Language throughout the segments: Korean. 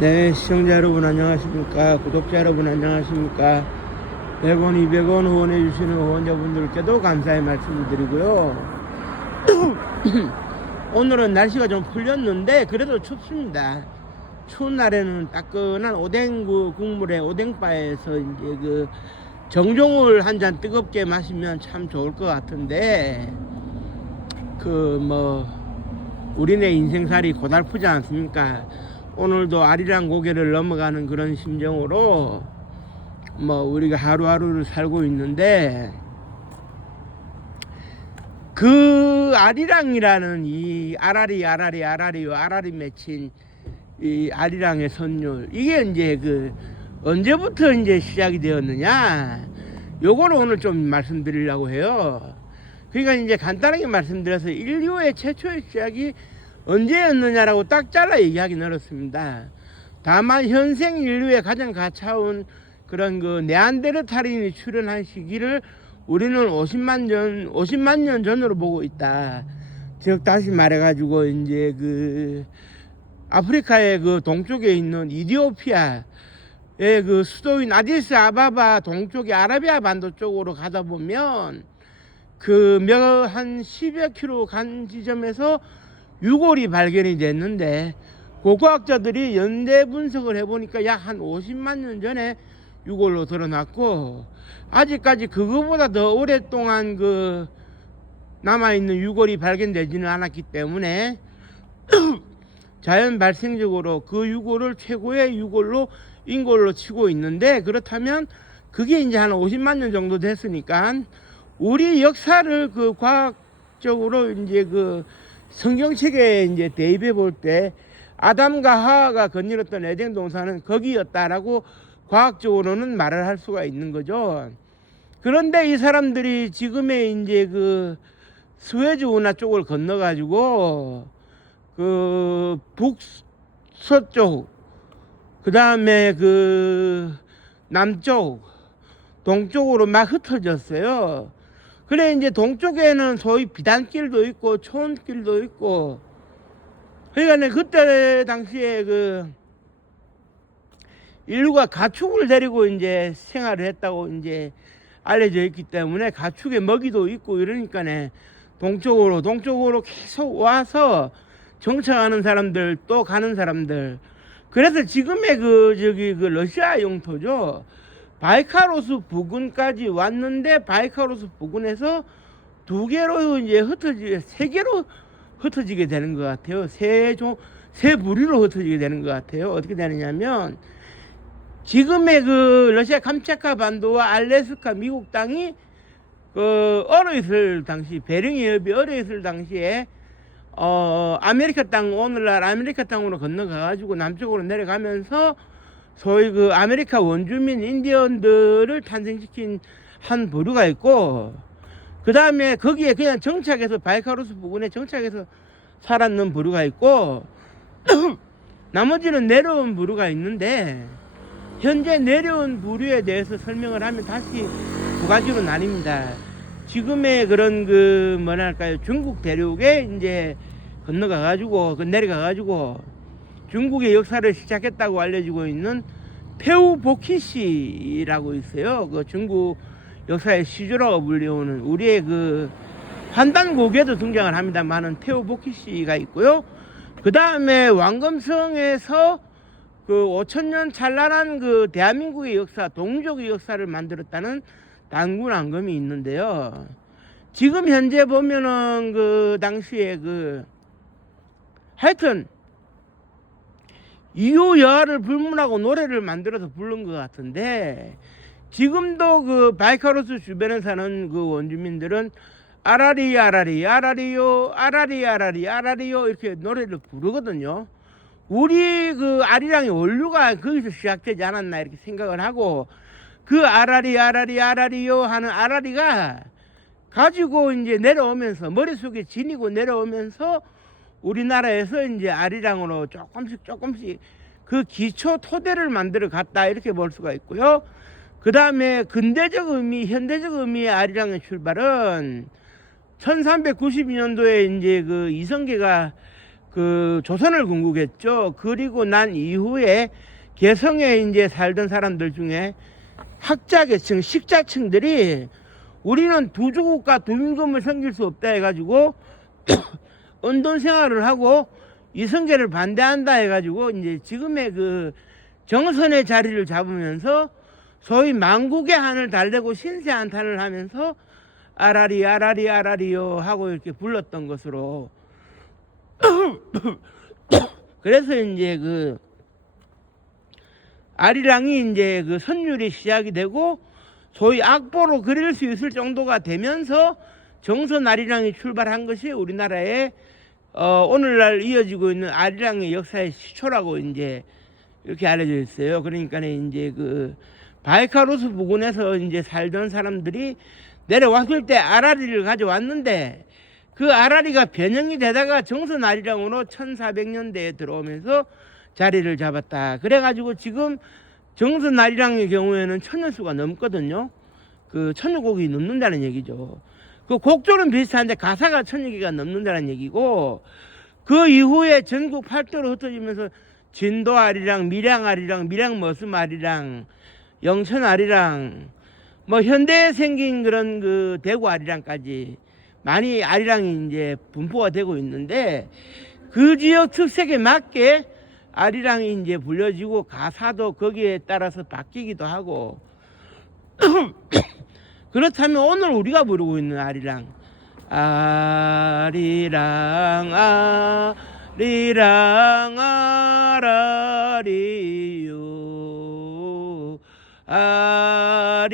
네, 시청자 여러분 안녕하십니까? 구독자 여러분 안녕하십니까? 100원, 200원 후원해 주시는 후원자분들께도 감사의 말씀을 드리고요. 오늘은 날씨가 좀 풀렸는데 그래도 춥습니다. 추운 날에는 따끈한 오뎅 국물에 오뎅바에서 이제 그 정종을 한 잔 뜨겁게 마시면 참 좋을 것 같은데 우리네 인생살이 고달프지 않습니까? 오늘도 아리랑 고개를 넘어가는 그런 심정으로 우리가 하루하루를 살고 있는데, 그 아리랑이라는 이 아라리 맺힌 이 아리랑의 선율, 이게 이제 언제부터 이제 시작이 되었느냐, 요거를 오늘 좀 말씀드리려고 해요. 그러니까 이제 간단하게 말씀드려서 인류의 최초의 시작이 언제였느냐라고 딱 잘라 얘기하기는 어렵습니다. 다만 현생 인류의 가장 가차운 그런 네안데르탈인이 출현한 시기를 우리는 50만 년 전으로 보고 있다. 즉 다시 말해가지고 이제 아프리카의 동쪽에 있는 이디오피아의 수도인 아디스 아바바 동쪽의 아라비아 반도 쪽으로 가다 보면 한 10여 킬로 간 지점에서 유골이 발견이 됐는데, 고고학자들이 연대 분석을 해보니까 약 한 50만 년 전에 유골로 드러났고, 아직까지 그거보다 더 오랫동안 남아있는 유골이 발견되지는 않았기 때문에 자연 발생적으로 그 유골을 최고의 유골로 인골로 치고 있는데, 그렇다면 그게 이제 한 50만 년 정도 됐으니까 우리 역사를 과학적으로 이제 성경책에 이제 대입해 볼 때 아담과 하와가 거닐었던 에덴 동산은 거기였다라고 과학적으로는 말을 할 수가 있는 거죠. 그런데 이 사람들이 지금의 이제 스웨즈 운하 쪽을 건너가지고 북서쪽, 그 다음에 남쪽, 동쪽으로 막 흩어졌어요. 그래 이제 동쪽에는 소위 비단길도 있고 초원길도 있고, 그러니까 그때 당시에 인류가 가축을 데리고 이제 생활을 했다고 이제 알려져 있기 때문에 가축의 먹이도 있고 이러니까 동쪽으로 계속 와서 정착하는 사람들, 또 가는 사람들. 그래서 지금의 러시아 영토죠. 바이카로스 부근까지 왔는데, 바이카로스 부근에서 세 개로 흩어지게 되는 것 같아요. 세 부류로 흩어지게 되는 것 같아요. 어떻게 되느냐면, 지금의 러시아 캄차카 반도와 알래스카 미국 땅이 얼어있을 당시, 베링 해협이 얼어있을 당시에 아메리카 땅, 오늘날 아메리카 땅으로 건너가가지고 남쪽으로 내려가면서 소위 아메리카 원주민 인디언들을 탄생시킨 한 부류가 있고, 그 다음에 거기에 그냥 정착해서 바이카로스 부근에 정착해서 살았는 부류가 있고, 나머지는 내려온 부류가 있는데, 현재 내려온 부류에 대해서 설명을 하면 다시 두 가지로 나뉩니다. 지금의 그런 중국 대륙에 이제 내려가가지고 중국의 역사를 시작했다고 알려지고 있는 페우보키시라고 있어요. 중국 역사의 시조라고 불리우는, 우리의 환단고개도 등장을 합니다만은 페우보키시가 있고요. 그 다음에 왕검성에서 5천년 찬란한 대한민국의 역사, 동족의 역사를 만들었다는 단군왕검이 있는데요. 지금 현재 보면은 당시에 하여튼 이후 여하를 불문하고 노래를 만들어서 부른 것 같은데, 지금도 바이카로스 주변에 사는 원주민들은 아라리요 이렇게 노래를 부르거든요. 우리 아리랑의 원류가 거기서 시작되지 않았나 이렇게 생각을 하고, 아라리요 하는 아라리가 가지고 이제 내려오면서, 머릿속에 지니고 내려오면서 우리나라에서 이제 아리랑으로 조금씩 기초 토대를 만들어 갔다 이렇게 볼 수가 있고요. 그 다음에 현대적 의미의 아리랑의 출발은 1392년도에 이제 이성계가 그 조선을 건국했죠. 그리고 난 이후에 개성에 이제 살던 사람들 중에 학자계층, 식자층들이 우리는 두주국가 두임금을 섬길 수 없다 해가지고 언돈 생활을 하고 이성계를 반대한다 해가지고 이제 지금의 그 정선의 자리를 잡으면서 소위 만국의 한을 달래고 신세 한탄을 하면서 아라리 아라리 아라리요 하고 이렇게 불렀던 것으로 그래서 이제 그 아리랑이 이제 그 선율이 시작이 되고 소위 악보로 그릴 수 있을 정도가 되면서 정선 아리랑이 출발한 것이 우리나라의 오늘날 이어지고 있는 아리랑의 역사의 시초라고 이제 이렇게 알려져 있어요. 그러니까 이제 그 바이카루스 부근에서 이제 살던 사람들이 내려왔을 때 아라리를 가져왔는데 그 아라리가 변형이 되다가 정선 아리랑으로 1400년대에 들어오면서 자리를 잡았다. 그래가지고 지금 정선 아리랑의 경우에는 1000년수가 넘거든요. 그 1000여곡이 넘는다는 얘기죠. 그 곡조는 비슷한데 가사가 1000여개가 넘는다는 얘기고, 그 이후에 전국 팔도로 흩어지면서 진도 아리랑, 밀양 아리랑, 밀양 머슴 아리랑, 영천 아리랑, 뭐 현대에 생긴 그런 그 대구 아리랑까지 많이 아리랑이 이제 분포가 되고 있는데, 그 지역 특색에 맞게 아리랑이 이제 불려지고 가사도 거기에 따라서 바뀌기도 하고 그렇다면 오늘 우리가 부르고 있는 아리랑, 아리랑 아리랑 아라리요 아리랑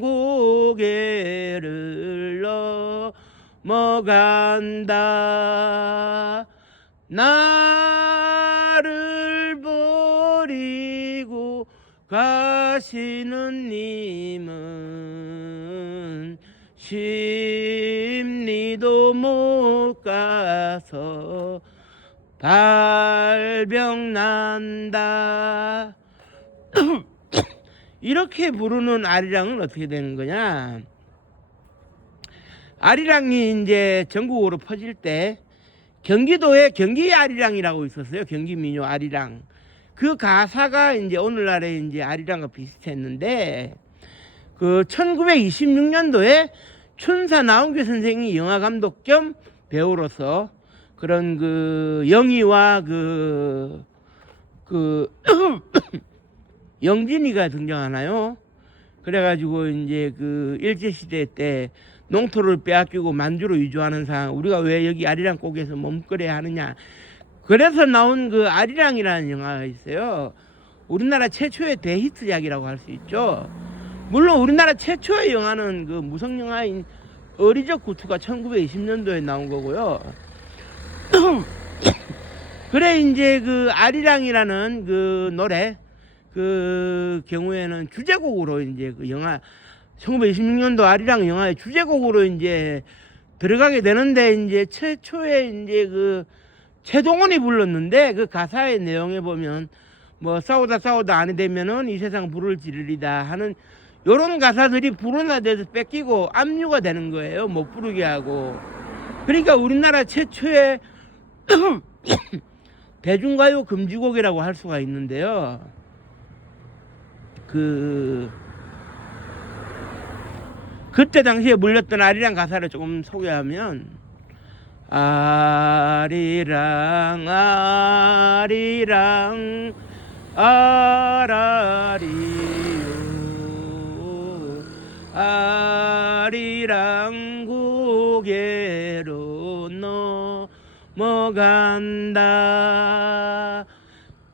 고개를 넘어간다. 나를 버리고 가시는 님은 심리도 못 가서 발병난다. 이렇게 부르는 아리랑은 어떻게 되는 거냐? 아리랑이 이제 전국으로 퍼질 때 경기도에 경기 아리랑이라고 있었어요. 경기 민요 아리랑. 그 가사가 이제 오늘날의 이제 아리랑과 비슷했는데, 그 1926년도에 춘사 나홍규 선생이 영화 감독 겸 배우로서 그런 그 영희와 그 영진이가 등장하나요? 그래가지고 이제 그 일제시대 때 농토를 빼앗기고 만주로 이주하는 상황, 우리가 왜 여기 아리랑 꼭에서 머뭇거려야 하느냐. 그래서 나온 그 아리랑이라는 영화가 있어요. 우리나라 최초의 대히트작이라고 할 수 있죠. 물론 우리나라 최초의 영화는 그 무성영화인 어리적 구투가 1920년도에 나온 거고요. 그래 이제 그 아리랑이라는 그 노래 그 경우에는 주제곡으로 이제 그 영화 1926년도 아리랑 영화의 주제곡으로 이제 들어가게 되는데, 이제 최초에 이제 그 최동원이 불렀는데, 그 가사의 내용에 보면 뭐 싸우다 안이 되면은 이 세상 불을 지르리다 하는 요런 가사들이 불어나돼서 뺏기고 압류가 되는 거예요. 못 부르게 하고. 그러니까 우리나라 최초의 대중가요 금지곡이라고 할 수가 있는데요. 그때 당시에 물렸던 아리랑 가사를 조금 소개하면, 아리랑 아리랑 아라리요 아리랑 고개로 넘어간다.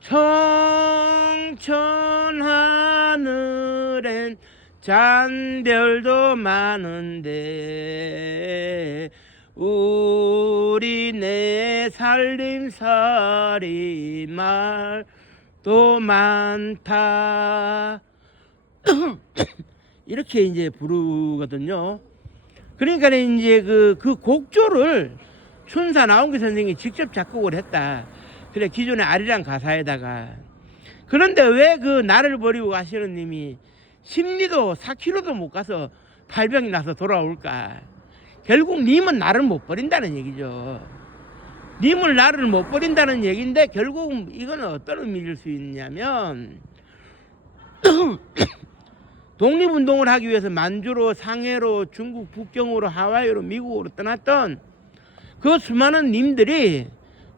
청천 하늘엔 잔별도 많은데 우리 내 살림살이 말도 많다. 이렇게 이제 부르거든요. 그러니까 이제 그 곡조를 춘사 나홍규 선생이 직접 작곡을 했다. 그래 기존의 아리랑 가사에다가. 그런데 왜 그 나를 버리고 가시는 님이 심리도 4km도 못 가서 발병이 나서 돌아올까? 결국 님은 나를 못 버린다는 얘기죠. 님을 나를 못 버린다는 얘기인데 결국 이거는 어떤 의미일 수 있냐면 독립운동을 하기 위해서 만주로 상해로 중국 북경으로 하와이로 미국으로 떠났던 그 수많은 님들이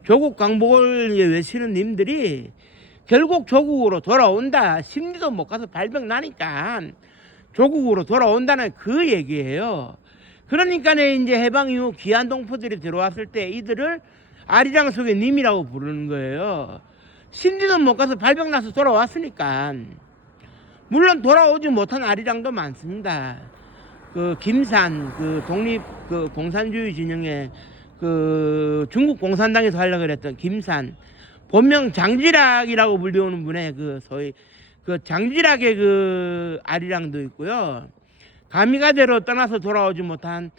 조국 강복을 외치는 님들이 결국 조국으로 돌아온다. 심리도 못 가서 발병 나니까 조국으로 돌아온다는 그 얘기예요. 그러니까 이제 해방 이후 귀한 동포들이 들어왔을 때 이들을 아리랑 속의 님이라고 부르는 거예요. 심리도 못 가서 발병 나서 돌아왔으니까. 물론 돌아오지 못한 아리랑도 많습니다. 그 김산 그 독립 그 공산주의 진영의 그 중국 공산당에서 하려고 그랬던 김산, 본명 장지락이라고 불리우는 분의 그 소위 그 장지락의 그 아리랑도 있고요. 가미가제로 떠나서 돌아오지 못한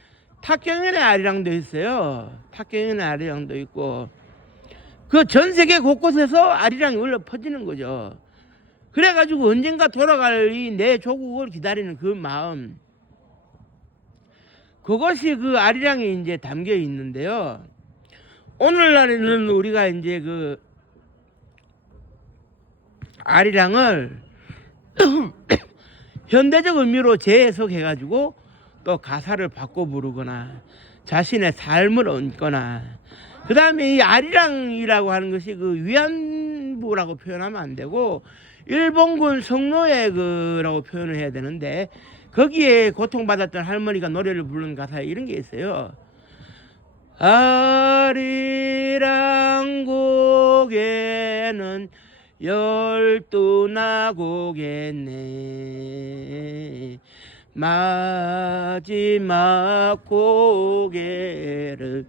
탁경연의 아리랑도 있어요. 탁경연의 아리랑도 있고 그 전 세계 곳곳에서 아리랑이 울려 퍼지는 거죠. 그래가지고 언젠가 돌아갈 이 내 조국을 기다리는 그 마음, 그것이 그 아리랑에 이제 담겨 있는데요. 오늘날에는 우리가 이제 그 아리랑을 현대적 의미로 재해석해가지고 또 가사를 바꿔 부르거나 자신의 삶을 얹거나, 그 다음에 이 아리랑이라고 하는 것이 그 위안부라고 표현하면 안 되고 일본군 성노예라고 표현을 해야 되는데, 거기에 고통받았던 할머니가 노래를 부르는 가사에 이런 게 있어요. 아리랑 고개는 12나 고개네, 마지막 고개를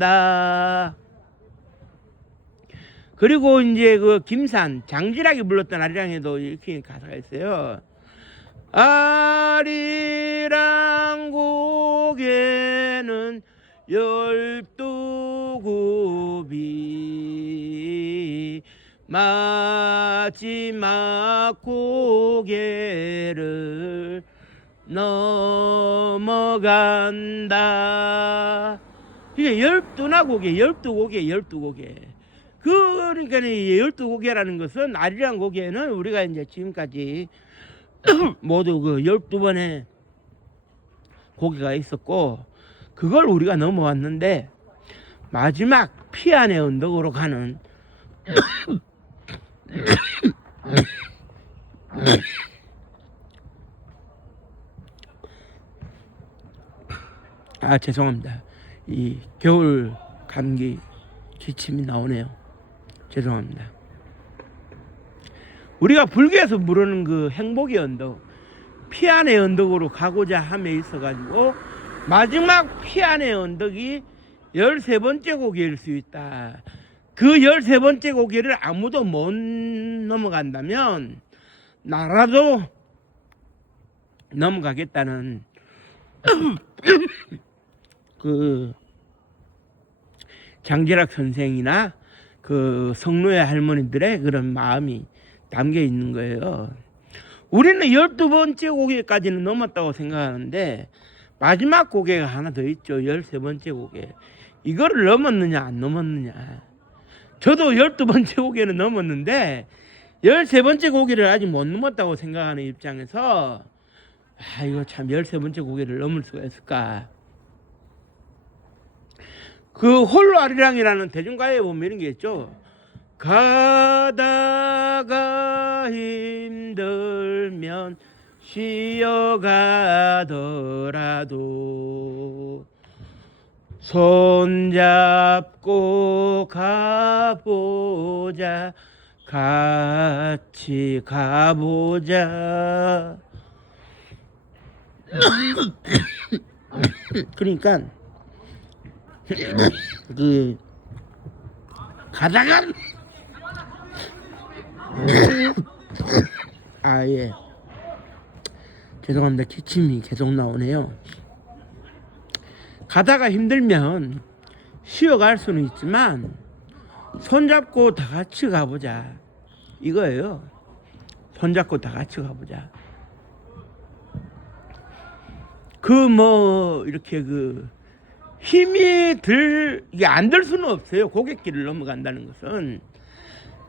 넘어간다. 그리고 이제 그 김산 장지락이 불렀던 아리랑에도 이렇게 가사가 있어요. 아리랑 고개는 12굽이, 마지막 고개를 넘어간다. 이게 12나 고개, 12고개, 12고개. 그러니까 이 12고개라는 것은 아리랑 고개는 우리가 이제 지금까지 모두 그 12번의 고개가 있었고, 그걸 우리가 넘어왔는데 마지막 피안의 언덕으로 가는 아 죄송합니다. 이 겨울 감기 기침이 나오네요. 죄송합니다. 우리가 불교에서 부르는 그 행복의 언덕, 피안의 언덕으로 가고자 함에 있어 가지고 마지막 피안의 언덕이 13번째 고개일 수 있다. 그 13번째 고개를 아무도 못 넘어간다면 나라도 넘어가겠다는 그 장지락 선생이나 그 성노예 할머니들의 그런 마음이 담겨 있는 거예요. 우리는 12번째 고개까지는 넘었다고 생각하는데 마지막 고개가 하나 더 있죠. 13번째 고개. 이거를 넘었느냐 안 넘었느냐. 저도 12번째 고개는 넘었는데 13번째 고개를 아직 못 넘었다고 생각하는 입장에서 아 이거 참 13번째 고개를 넘을 수가 있을까. 그 홀로 아리랑이라는 대중가요에 보면 이런 게 있죠. 가다가 힘들면 쉬어가더라도 손잡고 가보자, 같이 가보자. 그러니까 그 가다가 아 예 죄송합니다. 기침이 계속 나오네요. 가다가 힘들면 쉬어갈 수는 있지만 손잡고 다 같이 가보자 이거예요. 손잡고 다 같이 가보자. 그 뭐 이렇게 그 이게 안 들 수는 없어요. 고갯길을 넘어간다는 것은.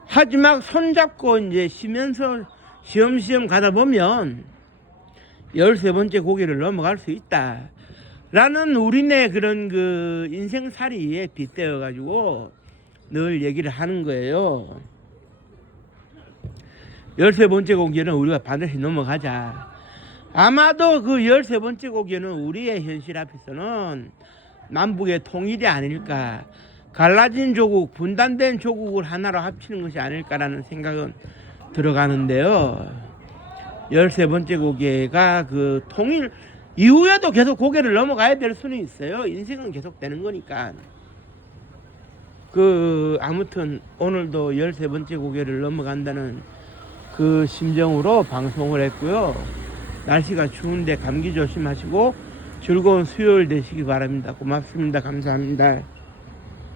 하지만 손잡고 이제 쉬면서 시험시험 가다 보면 13번째 고개를 넘어갈 수 있다. 라는 우리네 그런 그 인생살이에 빗대어 가지고 늘 얘기를 하는 거예요. 13번째 고개는 우리가 반드시 넘어가자. 아마도 그 13번째 고개는 우리의 현실 앞에서는 남북의 통일이 아닐까, 갈라진 조국, 분단된 조국을 하나로 합치는 것이 아닐까라는 생각은 들어가는데요. 13번째 고개가 그 통일 이후에도 계속 고개를 넘어가야 될 수는 있어요. 인생은 계속 되는 거니까. 아무튼 오늘도 13번째 고개를 넘어간다는 그 심정으로 방송을 했고요. 날씨가 추운데 감기 조심하시고 즐거운 수요일 되시기 바랍니다. 고맙습니다. 감사합니다.